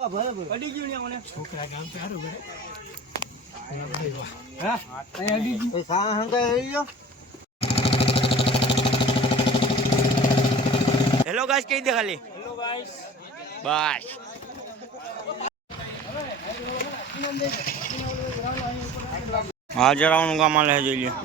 અડી ગયું ને મને છોકરા ગામ पे હારું કરે હા અહીં અડી ગયું એ સા હંગા આવી ગયો હેલો ગાઈસ કહી દે ખાલી હેલો ગાઈસ બસ હા જરાવાનું કામ આલે જોઈ લ્યો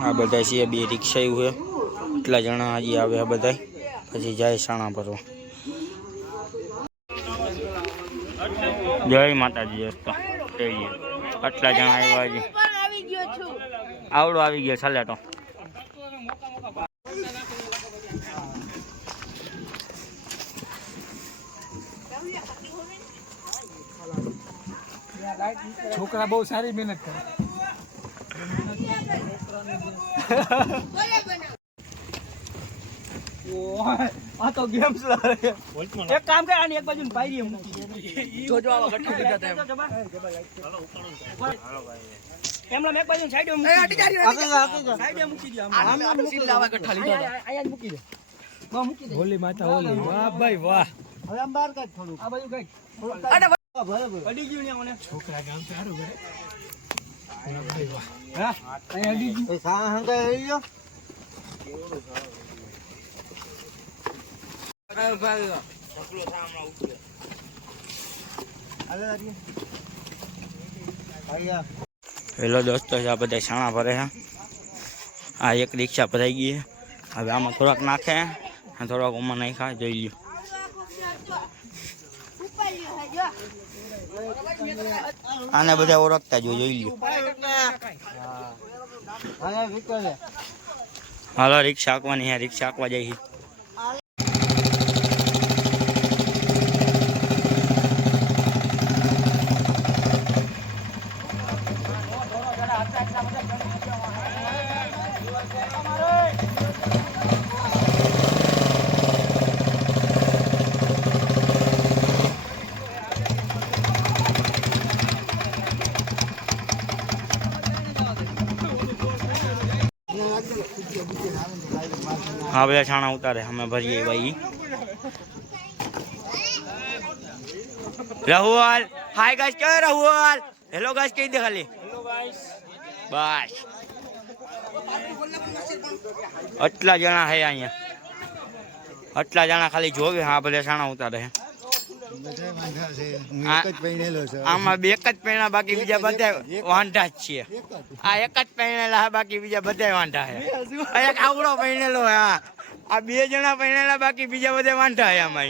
આ બધા છે બે રિક્ષા હોય એટલા જણા હજી આવે બધા પછી જાય સાણા ભરવા જય માતાજી દોસ્તો આટલા જણા આવ્યા હજી આવડો આવી ગયો ચાલે તો છોકરા બહુ સારી મહેનત કરે આ તો ગેમ્સ એક કામ કર આની એક બાજુ પાયરી જોજો આવા ગઠ્ઠા દીધા હતા એમલા એક બાજુ સાઈડે મૂકી સાઈડે મૂકી દે આમ સીલ લાવા ગઠ્ઠા લીધા આયા મૂકી દે બા મૂકી દે હોલી માતા હોલી વાહ ભાઈ વાહ હવે આમ બહાર કાઢ થોડું આ બાજુ કાઢ બરાબર અડી ગયું ને મને છોકરા ગામ पे હારું કરે હા અહીં અડી ગયું એ સા હંગા આવી ગયો આયો ભાગ્યો છકલો સામણા ઉઠ્યો હાલે આરી આયા હેલો દોસ્તો આ બધા છાણા ભરે છે આ એક રિક્ષા ભરાઈ ગઈ છે હવે આમાં થોડાક નાખે થોડાક ઉમાં નાખ્યા જોઈ લ્યો આને બધા ઓળખતા જોઈ લ્યો હાલો રિક્ષા હાંકવાની હે રિક્ષા હાંકવા જાય हाँ भैया छाना उतारे हमें भरिए भाई राहुल हाय गाइस क्या है राहुल हेलो गाइस कही दे खाली હેલો ગાઈસ बस आटला जना है अँ आटला जना खाली जोवे हाँ भले छाना उतारे आमा एक ज पैणा बाकी बीजा बधा वांढा ज छे आ एक ज पैणेला बाकी बीजा बधा वांढा है एक आवड़ो पैणेलो है आ बे जना पैणेला बाकी बीजा बधा वांढा है आमा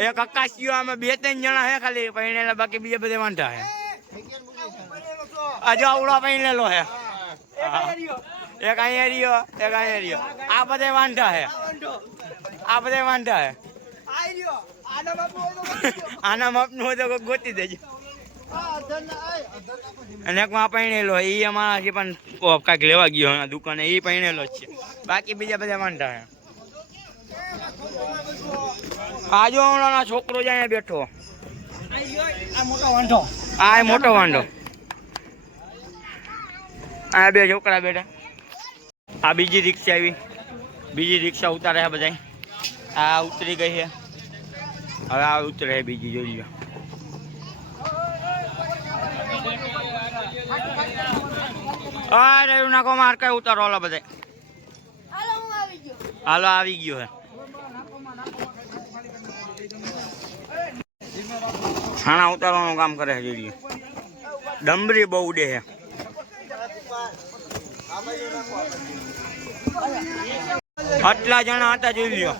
एक आकाशियो आमा बे त्रण जना है खाली पैणेला बाकी बीजा बधा वांढा है आज आवड़ो पैणेलो है एक अहीं रियो एक अहीं रियो आ बधा वांढा है आ बधा वांढा है आना मापनु हो तो गोती देजो અને એક માં પૈણેલો એ અમારા છે પણ કાંઈક લેવા ગયો દુકાને એ પૈણેલો જ છે બાકી બીજા બધા વાંઢા છે આજો હમણાં છોકરો જ અહીંયા બેઠો આ મોટો વાંઢો આ મોટો વાંઢો આ બે છોકરા બેઠા આ બીજી રિક્ષા આવી બીજી રિક્ષા ઉતારે છે બધા આ ઉતરી ગઈ છે હવે આ ઉતરે બીજી જોઈ લો અરે નાખો માર કઈ ઉતારો ઓલા બધે હાલો આવી ગયો હે છાણા ઉતારવાનું કામ કરે છે જોઈ લો ડમરી બહુ ઉડે છે આટલા જણા હતા જોઈ લ્યો.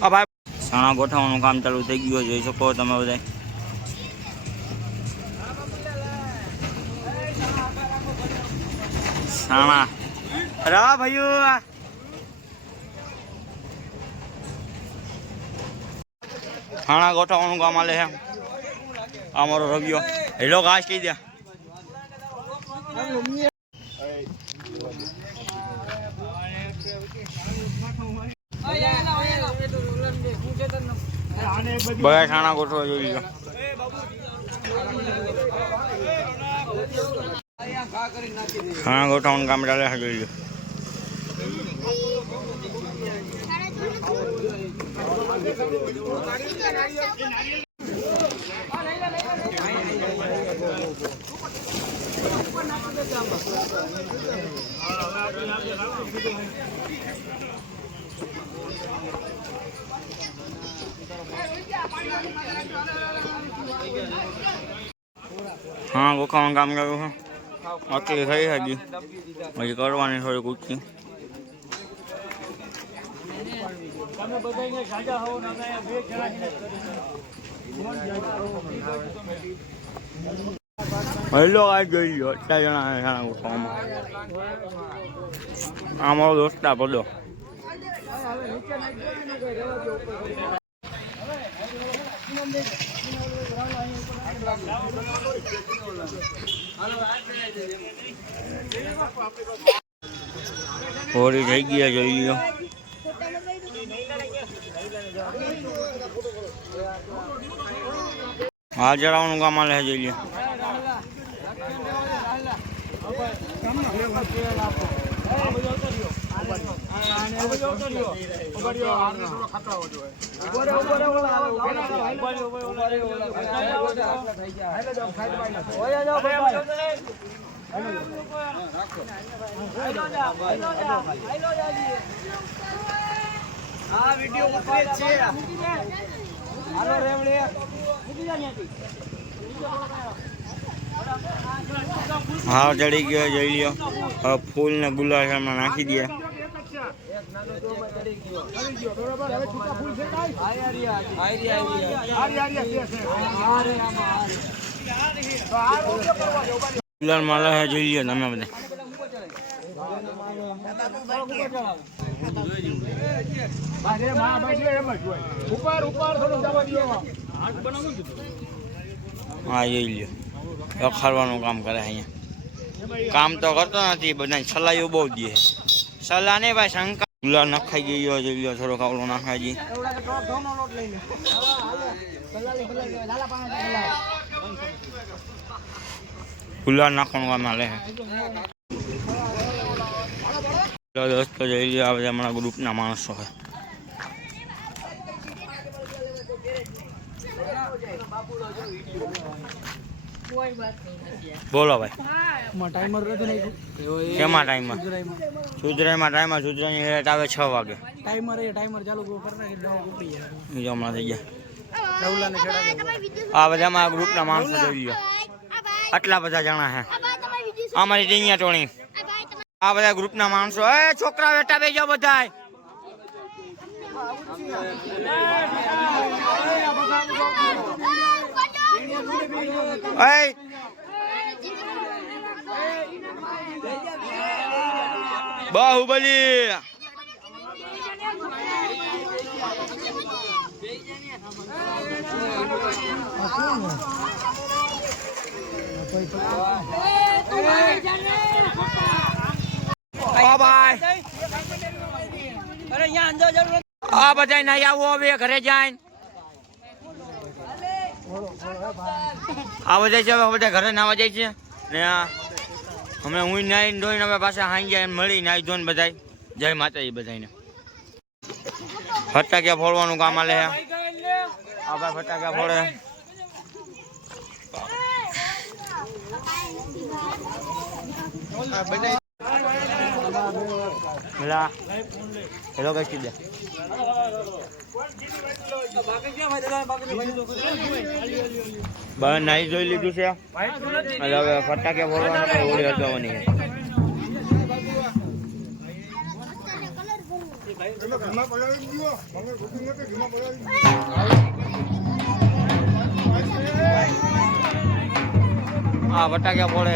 હા ભાઈ ચણા ગોઠવવાનું કામ ચાલુ થઈ ગયું જોઈ શકો તમે બધા. ચણા રા ભાઈઓ ખાણા ગોઠવવાનું કામ આલે છે. અમારો રવિયો હેલો ઘાસ કહી દે. બધા ખાણા ગોઠવા જોઈ લો. ખાણા ગોઠવવાનું કામ ચાલે છે જોઈ લો. હા ગોખાવાનું કામ કર્યું છે. આટલી થઈ હજી હજી કરવાની થોડી કૂચી. હેલો આ જોઈ લો એટલા જણા ગોખવામાં. આ મારો દોસ્તા પડો. હોળી થઈ ગયા જોઈ લો. હા જણાવવાનું કામ આલે જોઈ લો. હા ચડી ગયો જોઈ લ્યો. હવે ફૂલ ને ગુલાબ એમાં નાખી દે. ગુલાલ માલા હે જોઈ લ્યો તમે બધા. હા જોઈ લ્યો રખાડવાનું કામ કરે અહીંયા. કામ તો કરતો નથી બધા સલાઈઓ બહુ દે. સલાહ ને ભાઈ શંકા ગુલાલ નખાઈ ગયો જોઈ લ્યો. થોડો કાવડો નાખાય છે. ગુલાલ નાખવાનું કામ આલે છે. દોસ્તો જોઈ લ્યો આ બધા અમારા ગ્રુપના માણસો છે. બોલો ભાઈ કેમાં ટાઈમમાં સુધરાઈમાં ટાઈમમાં સુધરાઈની રેટ આવે 6 વાગે. ટાઈમર ચાલુ હમણાં થઈ ગયા. આ બધા અમારા ગ્રુપના માણસો જોઈ લો. આટલા બધા જણા છે અમારી ટીમિયા ટોણી. આ બધા ગ્રુપના માણસો. એ છોકરા બેટા બે જાઓ બધા. બાહુબલી આ બધા નહીં આવો હવે ઘરે જાય. આ બધા છે બધા ઘરે નાવા જાય છે ને અમે હું નાઈ ધોઈને હવે પાછા હાઈ જાય મળી નાઈ ધોઈને બધા. જય માતાજી બધાને. ફટાકિયા ફોડવાનું કામ આલે છે. આ ભાઈ ફટાકિયા ફોડે. મિલા હેલો કઈ કીધે બહાર નાઈ જોઈ લીધું છે એટલે હવે ફટાકે ફોડવાના હોળી હટવાની હા ફટાકે ફોડે